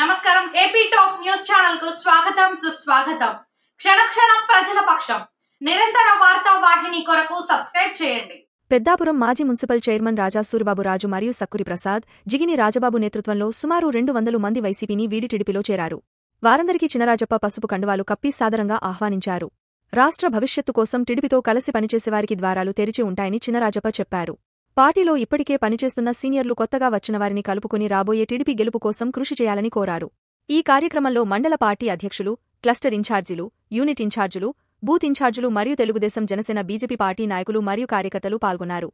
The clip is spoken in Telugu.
నమస్కారం ఏపీ టాప్ న్యూస్ ఛానల్ కు స్వాగతం సుస్వాగతం. క్షణక్షణం ప్రజల పక్షం నిరంతర వార్తా వాహిని కొరకు సబ్స్క్రైబ్ చేయండి. పెద్దాపురం మాజీ మున్సిపల్ చైర్మన్ రాజా సూరిబాబు రాజు మరియు సక్కురి ప్రసాద్, జిగిని రాజబాబు నేతృత్వంలో సుమారు 200 మంది వైసీపీని వీడి టీడీపీలో చేరారు. వారందరికీ చినరాజప్ప పసుపు కండువాలు కప్పి సాదరంగా ఆహ్వానించారు. రాష్ట్ర భవిష్యత్తు కోసం టీడీపీతో కలిసి పనిచేసేవారికి ద్వారాలు తెరిచి ఉంటాయని చినరాజప్ప చెప్పారు. పార్టీలో ఇప్పటికే పనిచేస్తున్న సీనియర్లు కొత్తగా వచ్చిన వారిని కలుపుకుని రాబోయే టీడీపీ గెలుపు కోసం కృషి చేయాలని కోరారు. ఈ కార్యక్రమంలో మండల పార్టీ అధ్యక్షులు, క్లస్టర్ ఇన్ఛార్జీలు, యూనిట్ ఇన్ఛార్జీలు, బూత్ ఇన్ఛార్జీలు మరియు తెలుగుదేశం జనసేన బీజేపీ పార్టీ నాయకులు మరియు కార్యకర్తలు పాల్గొన్నారు.